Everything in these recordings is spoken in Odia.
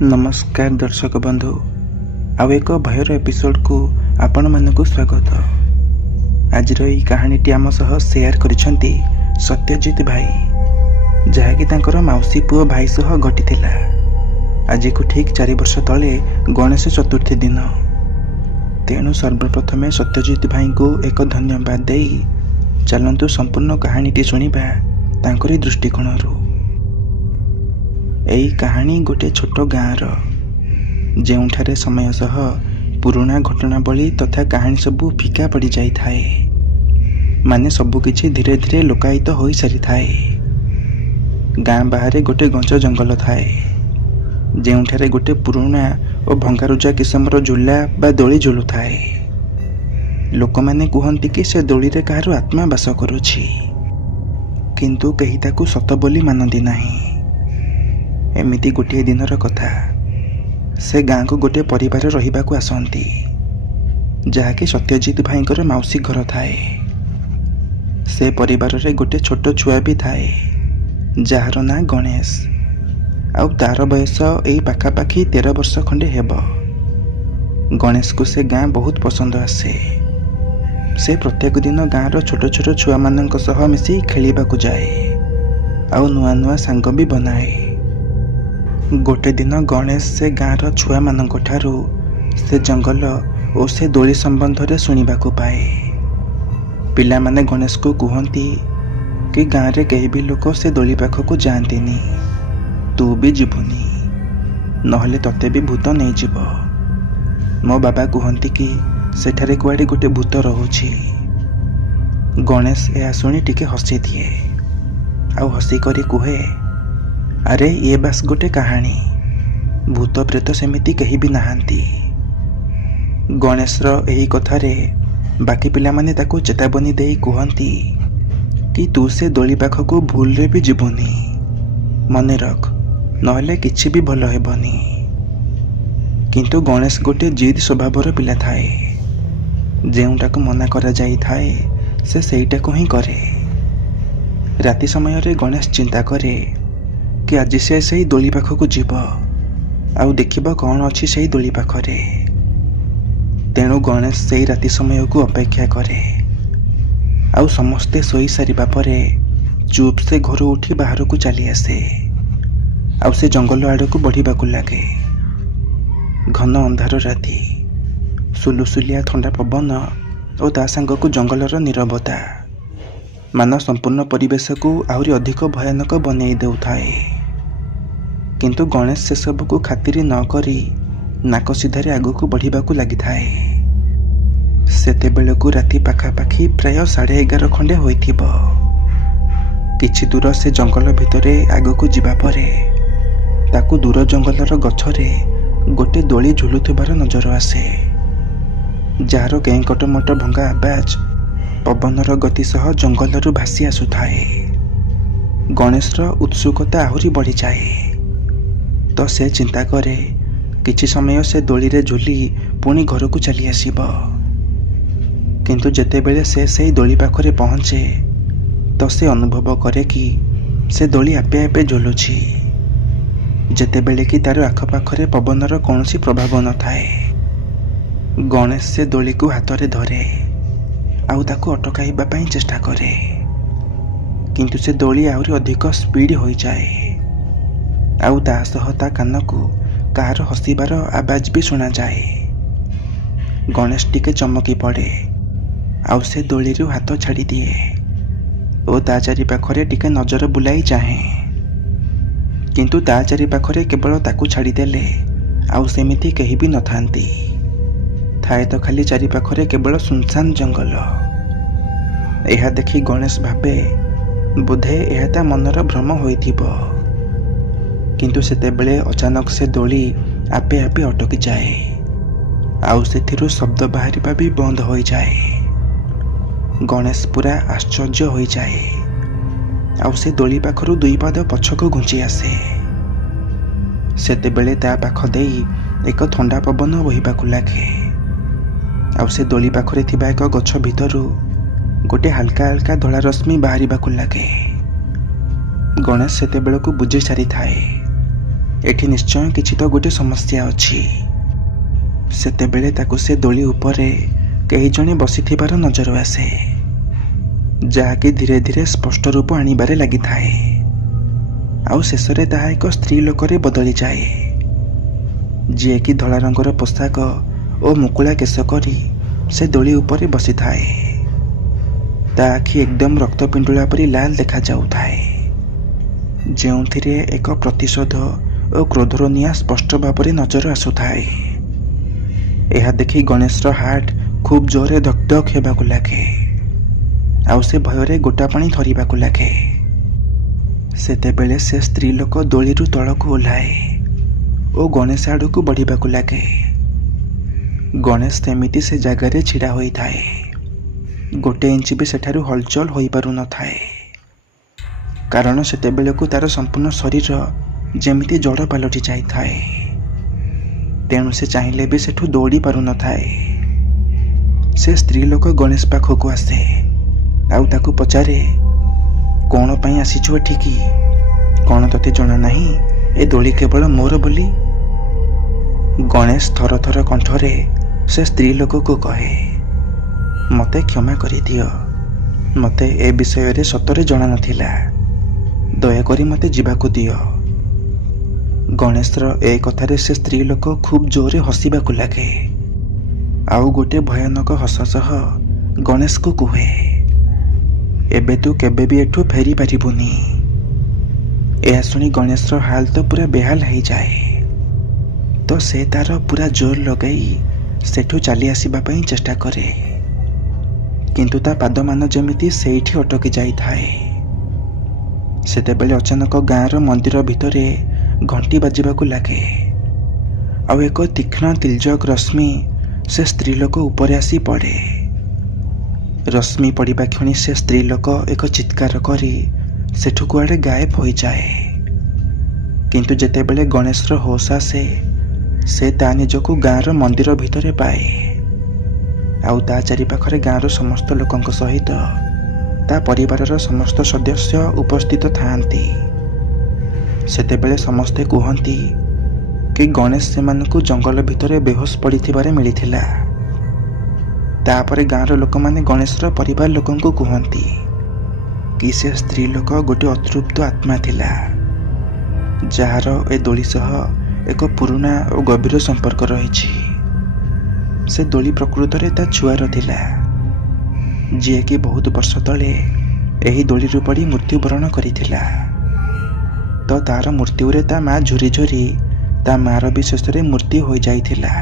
नमस्कार दर्शक बंधु, आउ एक भयर एपिसोड को आपण मानक स्वागत। आज कहानीटी आम सह शेयर करिसेंती सत्यजित भाई, जहाँकि तांकर मौसी पुओ भाई सह घटिथिला। आज को ठीक 4 वर्ष तले गणेश चतुर्थी दिन। तेणु सर्वप्रथमे सत्यजित भाई को एक धन्यवाद देई चलंतु संपूर्ण कहानीटी शुणिबा तांकरी दृष्टिकोणरू। एई कहानी गोटे छोट गाँवर, ଯେଉଁଠାରେ ସମୟ ସହ ପୁରୁଣା ଘଟଣାବଳୀ ତଥା କାହାଣୀ ସବୁ ଫିକା ପଡ଼ି ଯାଇଥାଏ। ମାନେ ସବୁକିଛି ଧୀରେ ଧୀରେ ଲୋକାୟିତ ହୋଇସାରିଥାଏ। ଗାଁ ବାହାରେ ଗୋटे ଘଞ୍ଚ ଜଙ୍ଗଲ ଥାଏ, ଯେଉଁଠାରେ ଗୋଟେ ପୁରୁଣା ଓ ଭଙ୍ଗାରୁଜା କିସମର ଝୁଲା ବା ଦୋଳି ଝୁଲୁଥାଏ। ଲୋକମାନେ କୁହନ୍ତି କି ସେ ଦୋଳିରେ କାହାର ଆତ୍ମା ବାସ କରୁଛି, କିନ୍ତୁ କେହି ତାକୁ ସତ ବୋଲି ମାନନ୍ତି ନାହିଁ। ଏମିତି ଗୋଟିଏ ଦିନର କଥା। ସେ ଗାଁକୁ ଗୋଟିଏ ପରିବାର ରହିବାକୁ ଆସନ୍ତି, ଯାହାକି ସତ୍ୟଜିତ ଭାଇଙ୍କର ମାଉସୀ ଘର ଥାଏ। ସେ ପରିବାରରେ ଗୋଟିଏ ଛୋଟ ଛୁଆ ବି ଥାଏ, ଯାହାର ନାଁ ଗଣେଶ। ଆଉ ତାର ବୟସ ଏଇ ପାଖାପାଖି 13 ବର୍ଷ ଖଣ୍ଡେ ହେବ। ଗଣେଶକୁ ସେ ଗାଁ ବହୁତ ପସନ୍ଦ ଆସେ। ସେ ପ୍ରତ୍ୟେକ ଦିନ ଗାଁର ଛୋଟ ଛୋଟ ଛୁଆମାନଙ୍କ ସହ ମିଶି ଖେଳିବାକୁ ଯାଏ, ଆଉ ନୂଆ ନୂଆ ସାଙ୍ଗ ବି ବନାଏ। ଗୋଟେ ଦିନ ଗଣେଶ ସେ ଗାଁର ଛୁଆମାନଙ୍କ ଠାରୁ ସେ ଜଙ୍ଗଲ ଓ ସେ ଦୋଳି ସମ୍ବନ୍ଧରେ ଶୁଣିବାକୁ ପାଏ। ପିଲାମାନେ ଗଣେଶକୁ କୁହନ୍ତି କି ଗାଁରେ କେହି ବି ଲୋକ ସେ ଦୋଳି ପାଖକୁ ଯାଆନ୍ତିନି, ତୁ ବି ଯିବୁନି, ନହେଲେ ତତେ ବି ଭୂତ ନେଇଯିବ। ମୋ ବାବା କୁହନ୍ତି କି ସେଠାରେ କୁଆଡ଼େ ଗୋଟେ ଭୂତ ରହୁଛି। ଗଣେଶ ଏହା ଶୁଣି ଟିକେ ହସିଦିଏ, ଆଉ ହସି କରି କୁହେ, ଆରେ ଇଏ ବାସ୍ ଗୋଟେ କାହାଣୀ, ଭୂତ ପ୍ରେତ ସେମିତି କେହି ବି ନାହାନ୍ତି। ଗଣେଶର ଏହି କଥାରେ ବାକି ପିଲାମାନେ ତାକୁ ଚେତାବନୀ ଦେଇ କୁହନ୍ତି କି ତୁ ସେ ଦୋଳି ପାଖକୁ ଭୁଲରେ ବି ଯିବୁନି, ମନେ ରଖ, ନହେଲେ କିଛି ବି ଭଲ ହେବନି। କିନ୍ତୁ ଗଣେଶ ଗୋଟେ ଜିଦ୍ ସ୍ୱଭାବର ପିଲା ଥାଏ। ଯେଉଁଟାକୁ ମନା କରାଯାଇଥାଏ ସେ ସେଇଟାକୁ ହିଁ କରେ। ରାତି ସମୟରେ ଗଣେଶ ଚିନ୍ତା କରେ କି ଆଜି ସେ ସେଇ ଦୋଳି ପାଖକୁ ଯିବ ଆଉ ଦେଖିବ କ'ଣ ଅଛି ସେଇ ଦୋଳି ପାଖରେ। ତେଣୁ ଗଣେଶ ସେଇ ରାତି ସମୟକୁ ଅପେକ୍ଷା କରେ। ଆଉ ସମସ୍ତେ ଶୋଇ ସାରିବା ପରେ ଚୁପ୍ ସେ ଘରୁ ଉଠି ବାହାରକୁ ଚାଲି ଆସେ, ଆଉ ସେ ଜଙ୍ଗଲ ଆଡ଼କୁ ବଢ଼ିବାକୁ ଲାଗେ। ଘନ ଅନ୍ଧାର ରାତି, ସୁଲୁସୁଲିଆ ଥଣ୍ଡା ପବନ ଓ ତା ସାଙ୍ଗକୁ ଜଙ୍ଗଲର ନୀରବତା ମାନ ସମ୍ପୂର୍ଣ୍ଣ ପରିବେଶକୁ ଆହୁରି ଅଧିକ ଭୟାନକ ବନେଇ ଦେଉଥାଏ। କିନ୍ତୁ ଗଣେଶ ସେସବୁକୁ ଖାତିରି ନ କରି ନାକ ସିଧାରେ ଆଗକୁ ବଢ଼ିବାକୁ ଲାଗିଥାଏ। ସେତେବେଳକୁ ରାତି ପାଖାପାଖି ପ୍ରାୟ 11:30 ଖଣ୍ଡେ ହୋଇଥିବ। କିଛି ଦୂର ସେ ଜଙ୍ଗଲ ଭିତରେ ଆଗକୁ ଯିବା ପରେ ତାକୁ ଦୂର ଜଙ୍ଗଲର ଗଛରେ ଗୋଟେ ଦୋଳି ଝୁଲୁଥିବାର ନଜର ଆସେ, ଯାହାର କେଁକଟମଟ ଭଙ୍ଗା ଆବାଜ ପବନର ଗତି ସହ ଜଙ୍ଗଲରୁ ଭାସି ଆସୁଥାଏ। ଗଣେଶର ଉତ୍ସୁକତା ଆହୁରି ବଢ଼ିଯାଏ। ତ ସେ ଚିନ୍ତା କରେ କିଛି ସମୟ ସେ ଦୋଳିରେ ଝୁଲି ପୁଣି ଘରକୁ ଚାଲି ଆସିବ। କିନ୍ତୁ ଯେତେବେଳେ ସେ ସେଇ ଦୋଳି ପାଖରେ ପହଞ୍ଚେ ତ ସେ ଅନୁଭବ କରେ କି ସେ ଦୋଳି ଆପେ ଆପେ ଝୁଲୁଛି, ଯେତେବେଳେ କି ତାର ଆଖପାଖରେ ପବନର କୌଣସି ପ୍ରଭାବ ନଥାଏ। ଗଣେଶ ସେ ଦୋଳିକୁ ହାତରେ ଧରେ ଆଉ ତାକୁ ଅଟକାଇବା ପାଇଁ ଚେଷ୍ଟା କରେ, କିନ୍ତୁ ସେ ଦୋଳି ଆହୁରି ଅଧିକ ସ୍ପିଡ୍ ହୋଇଯାଏ। ଆଉ ତା ସହ ତା କାନକୁ କାହାର ହସିବାର ଆବାଜ ବି ଶୁଣାଯାଏ। ଗଣେଶ ଟିକେ ଚମକି ପଡ଼େ, ଆଉ ସେ ଦୋଳିରୁ ହାତ ଛାଡ଼ିଦିଏ ଓ ତା ଚାରିପାଖରେ ଟିକେ ନଜର ବୁଲାଇ ଚାହେଁ। କିନ୍ତୁ ତା ଚାରିପାଖରେ କେବଳ ତାକୁ ଛାଡ଼ିଦେଲେ ଆଉ ସେମିତି କେହି ବି ନଥାନ୍ତି। ଥାଏ ତ ଖାଲି ଚାରିପାଖରେ କେବଳ ସୁନସାନ ଜଙ୍ଗଲ। ଏହା ଦେଖି ଗଣେଶ ଭାବେ ବୋଧେ ଏହା ତା ମନର ଭ୍ରମ ହୋଇଥିବ। କିନ୍ତୁ ସେତେବେଳେ ଅଚାନକ ସେ ଦୋଳି ଆପେ ଆପେ ଅଟକିଯାଏ, ଆଉ ସେଥିରୁ ଶବ୍ଦ ବାହାରିବା ବି ବନ୍ଦ ହୋଇଯାଏ। ଗଣେଶ ପୁରା ଆଶ୍ଚର୍ଯ୍ୟ ହୋଇଯାଏ, ଆଉ ସେ ଦୋଳି ପାଖରୁ 2 ପାଦ ପଛକୁ ଘୁଞ୍ଚି ଆସେ। ସେତେବେଳେ ତା ପାଖ ଦେଇ ଏକ ଥଣ୍ଡା ପବନ ବହିବାକୁ ଲାଗେ, ଆଉ ସେ ଦୋଳି ପାଖରେ ଥିବା ଏକ ଗଛ ଭିତରୁ ଗୋଟେ ହାଲକା ହାଲକା ଧଳା ରଶ୍ମି ବାହାରିବାକୁ ଲାଗେ। ଗଣେଶ ସେତେବେଳକୁ ବୁଝି ସାରିଥାଏ ଏଠି ନିଶ୍ଚୟ କିଛି ତ ଗୋଟେ ସମସ୍ୟା ଅଛି। ସେତେବେଳେ ତାକୁ ସେ ଦୋଳି ଉପରେ କେହି ଜଣେ ବସିଥିବାର ନଜର ଆସେ, ଯାହାକି ଧୀରେ ଧୀରେ ସ୍ପଷ୍ଟ ରୂପ ଆଣିବାରେ ଲାଗିଥାଏ। ଆଉ ଶେଷରେ ତାହା ଏକ ସ୍ତ୍ରୀ ଲୋକରେ ବଦଳିଯାଏ, ଯିଏକି ଧଳା ରଙ୍ଗର ପୋଷାକ ଓ ମୁକୁଳା କେଶ କରି ସେ ଦୋଳି ଉପରେ ବସିଥାଏ। ତା ଆଖି ଏକଦମ ରକ୍ତ ପିଣ୍ଡୁଳା ପରି ଲାଲ ଦେଖାଯାଉଥାଏ, ଯେଉଁଥିରେ ଏକ ପ୍ରତିଶୋଧ ଓ କ୍ରୋଧର ନିଆଁ ସ୍ପଷ୍ଟ ଭାବରେ ନଜର ଆସୁଥାଏ। ଏହା ଦେଖି ଗଣେଶର ହାର୍ଟ ଖୁବ୍ ଜୋରରେ ଧକ୍ ଧକ୍ ହେବାକୁ ଲାଗେ, ଆଉ ସେ ଭୟରେ ଗୋଟା ପାଣି ଧରିବାକୁ ଲାଗେ। ସେତେବେଳେ ସେ ସ୍ତ୍ରୀ ଲୋକ ଦୋଳିରୁ ତଳକୁ ଓହ୍ଲାଏ ଓ ଗଣେଶ ଆଡ଼କୁ ବଢ଼ିବାକୁ ଲାଗେ। ଗଣେଶ ସେମିତି ସେ ଜାଗାରେ ଛିଡ଼ା ହୋଇଥାଏ, ଗୋଟେ ଇଞ୍ଚ ବି ସେଠାରୁ ହଲଚଲ ହୋଇପାରୁନଥାଏ, କାରଣ ସେତେବେଳକୁ ତାର ସମ୍ପୂର୍ଣ୍ଣ ଶରୀର ଯେମିତି ଜଡ଼ ପାଲଟି ଯାଇଥାଏ। ତେଣୁ ସେ ଚାହିଁଲେ ବି ସେଠୁ ଦୌଡ଼ି ପାରୁନଥାଏ। ସେ ସ୍ତ୍ରୀ ଲୋକ ଗଣେଶ ପାଖକୁ ଆସେ ଆଉ ତାକୁ ପଚାରେ, କ'ଣ ପାଇଁ ଆସିଛୁ ଏଠିକି? କ'ଣ ତତେ ଜଣା ନାହିଁ ଏ ଦୋଳି କେବଳ ମୋର ବୋଲି? ଗଣେଶ ଥର ଥର କଣ୍ଠରେ ସେ ସ୍ତ୍ରୀ ଲୋକକୁ କହେ, ମୋତେ କ୍ଷମା କରିଦିଅ, ମୋତେ ଏ ବିଷୟରେ ସତରେ ଜଣା ନଥିଲା, ଦୟାକରି ମୋତେ ଯିବାକୁ ଦିଅ। ଗଣେଶର ଏ କଥାରେ ସେ ସ୍ତ୍ରୀ ଲୋକ ଖୁବ୍ ଜୋରରେ ହସିବାକୁ ଲାଗେ, ଆଉ ଗୋଟେ ଭୟାନକ ହସ ସହ ଗଣେଶକୁ କୁହେ, ଏବେ ତୁ କେବେ ବି ଏଠୁ ଫେରି ପାରିବୁନି। ଏହା ଶୁଣି ଗଣେଶର ହାଲ ତ ପୁରା ବେହାଲ ହେଇଯାଏ, ତ ସେ ତାର ପୁରା ଜୋର ଲଗାଇ ସେଠୁ ଚାଲି ଆସିବା ପାଇଁ ଚେଷ୍ଟା କରେ, କିନ୍ତୁ ତା ପାଦମାନ ଯେମିତି ସେଇଠି ଅଟକି ଯାଇଥାଏ। ସେତେବେଳେ ଅଚାନକ ଗାଁର ମନ୍ଦିର ଭିତରେ ଘଣ୍ଟି ବାଜିବାକୁ ଲାଗେ, ଆଉ ଏକ ତୀକ୍ଷ୍ଣ ତିର୍ଯ୍ୟକ ରଶ୍ମି ସେ ସ୍ତ୍ରୀ ଲୋକ ଉପରେ ଆସି ପଡ଼େ। ରଶ୍ମି ପଡ଼ିବା କ୍ଷଣି ସେ ସ୍ତ୍ରୀ ଲୋକ ଏକ ଚିତ୍କାର କରି ସେଠୁ କୁଆଡ଼େ ଗାୟବ ହୋଇଯାଏ। କିନ୍ତୁ ଯେତେବେଳେ ଗଣେଶର ହୋସ ଆସେ, ସେ ତା ନିଜକୁ ଗାଁର ମନ୍ଦିର ଭିତରେ ପାଏ, ଆଉ ତା ଚାରିପାଖରେ ଗାଁର ସମସ୍ତ ଲୋକଙ୍କ ସହିତ ତା ପରିବାରର ସମସ୍ତ ସଦସ୍ୟ ଉପସ୍ଥିତ ଥାଆନ୍ତି। ସେତେବେଳେ ସମସ୍ତେ କୁହନ୍ତି କି ଗଣେଶ ସେମାନଙ୍କୁ ଜଙ୍ଗଲ ଭିତରେ ବେହୋସ ପଡ଼ିଥିବାରେ ମିଳିଥିଲା। ତାପରେ ଗାଁର ଲୋକମାନେ ଗଣେଶର ପରିବାର ଲୋକଙ୍କୁ କୁହନ୍ତି କି ସେ ସ୍ତ୍ରୀ ଲୋକ ଗୋଟେ ଅତୃପ୍ତ ଆତ୍ମା ଥିଲା, ଯାହାର ଏ ଦୋଳି ସହ ଏକ ପୁରୁଣା ଓ ଗଭୀର ସମ୍ପର୍କ ରହିଛି। ସେ ଦୋଳି ପ୍ରକୃତରେ ତା ଛୁଆର ଥିଲା, ଯିଏକି ବହୁତ ବର୍ଷ ତଳେ ଏହି ଦୋଳିରୁ ପଡ଼ି ମୃତ୍ୟୁବରଣ କରିଥିଲା। ତ ତାର ମୃତ୍ୟୁରେ ତା ମା ଝୁରି ଝୁରି ତା ମାର ବି ଶେଷରେ ମୃତ୍ୟୁ ହୋଇଯାଇଥିଲା।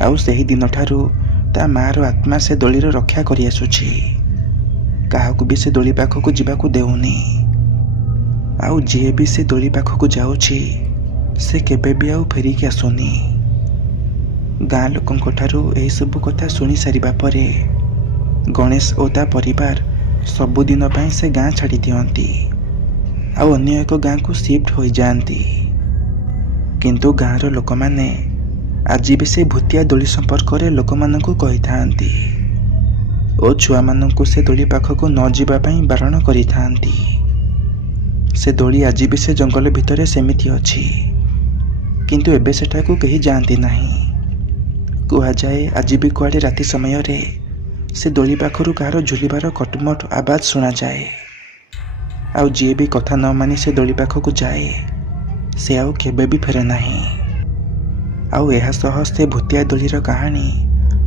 ଆଉ ସେହି ଦିନଠାରୁ ତା ମାର ଆତ୍ମା ସେ ଦୋଳିର ରକ୍ଷା କରି ଆସୁଛି, କାହାକୁ ବି ସେ ଦୋଳି ପାଖକୁ ଯିବାକୁ ଦେଉନି। ଆଉ ଯିଏ ବି ସେ ଦୋଳି ପାଖକୁ ଯାଉଛି, ସେ କେବେ ବି ଆଉ ଫେରିକି ଆସୁନି। ଗାଁ ଲୋକଙ୍କ ଠାରୁ ଏହିସବୁ କଥା ଶୁଣି ସାରିବା ପରେ ଗଣେଶ ଓ ତା ପରିବାର ସବୁଦିନ ପାଇଁ ସେ ଗାଁ ଛାଡ଼ି ଦିଅନ୍ତି ଆଉ ଅନ୍ୟ ଏକ ଗାଁକୁ ସିଫ୍ଟ ହୋଇଯାଆନ୍ତି। କିନ୍ତୁ ଗାଁର ଲୋକମାନେ ଆଜି ବି ସେ ଭୂତିଆ ଦୋଳି ସମ୍ପର୍କରେ ଲୋକମାନଙ୍କୁ କହିଥାନ୍ତି ଓ ଛୁଆମାନଙ୍କୁ ସେ ଦୋଳି ପାଖକୁ ନ ଯିବା ପାଇଁ ବାରଣ କରିଥାନ୍ତି। ସେ ଦୋଳି ଆଜି ବି ସେ ଜଙ୍ଗଲ ଭିତରେ ସେମିତି ଅଛି, କିନ୍ତୁ ଏବେ ସେଠାକୁ କେହି ଯାଆନ୍ତି ନାହିଁ। କୁହାଯାଏ ଆଜି ବି କୁଆଡ଼େ ରାତି ସମୟରେ ସେ ଦୋଳି ପାଖରୁ କାହାର ଝୁଲିବାର କଟମଟ ଆବାଜ ଶୁଣାଯାଏ, ଆଉ ଯିଏ ବି କଥା ନ ମାନି ସେ ଦୋଳି ପାଖକୁ ଯାଏ, ସେ ଆଉ କେବେ ବି ଫେରେ ନାହିଁ। ଆଉ ଏହା ସହ ସେ ଭୂତିଆ ଦୋଳିର କାହାଣୀ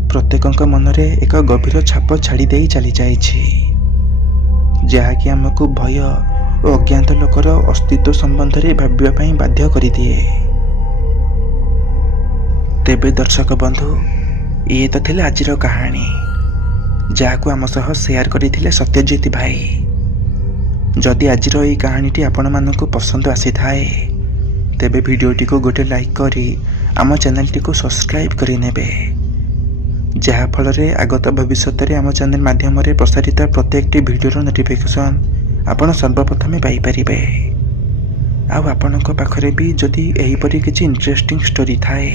ପ୍ରତ୍ୟେକଙ୍କ ମନରେ ଏକ ଗଭୀର ଛାପ ଛାଡ଼ି ଦେଇ ଚାଲିଯାଇଛି, ଯାହାକି ଆମକୁ ଭୟ ଓ ଅଜ୍ଞାତ ଲୋକର ଅସ୍ତିତ୍ୱ ସମ୍ବନ୍ଧରେ ଭାବିବା ପାଇଁ ବାଧ୍ୟ କରିଦିଏ। ତେବେ ଦର୍ଶକ ବନ୍ଧୁ, ଇଏ ତ ଥିଲା ଆଜିର କାହାଣୀ, ଯାହାକୁ ଆମ ସହ ସେୟାର କରିଥିଲେ ସତ୍ୟଜିତ ଭାଇ। ଯଦି ଆଜିର ଏହି କାହାଣୀଟି ଆପଣମାନଙ୍କୁ ପସନ୍ଦ ଆସିଥାଏ, ତେବେ ଭିଡ଼ିଓଟିକୁ ଗୋଟେ ଲାଇକ୍ କରି ଆମ ଚ୍ୟାନେଲଟିକୁ ସବସ୍କ୍ରାଇବ୍ କରିନେବେ, ଯାହାଫଳରେ ଆଗତ ଭବିଷ୍ୟତରେ ଆମ ଚ୍ୟାନେଲ ମାଧ୍ୟମରେ ପ୍ରସାରିତ ପ୍ରତ୍ୟେକଟି ଭିଡ଼ିଓର ନୋଟିଫିକେସନ୍ ଆପଣ ସର୍ବପ୍ରଥମେ ପାଇପାରିବେ। ଆଉ ଆପଣଙ୍କ ପାଖରେ ବି ଯଦି ଏହିପରି କିଛି ଇଣ୍ଟରେଷ୍ଟିଂ ଷ୍ଟୋରି ଥାଏ,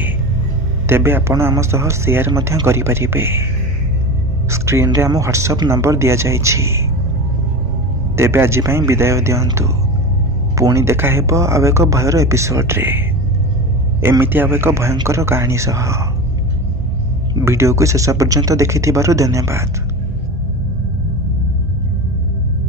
ତେବେ ଆପଣ ଆମ ସହ ସେୟାର ମଧ୍ୟ କରିପାରିବେ। ସ୍କ୍ରିନରେ ଆମ ହ୍ୱାଟ୍ସଆପ୍ ନମ୍ବର ଦିଆଯାଇଛି। ତେବେ ଆଜି ପାଇଁ ବିଦାୟ ଦିଅନ୍ତୁ। ପୁଣି ଦେଖା ହେବ ଆଉ ଏକ ଭୟର ଏପିସୋଡ଼ରେ ଏମିତି ଆଉ ଏକ ଭୟଙ୍କର କାହାଣୀ ସହ। ଭିଡ଼ିଓକୁ ଶେଷ ପର୍ଯ୍ୟନ୍ତ ଦେଖିଥିବାରୁ ଧନ୍ୟବାଦ।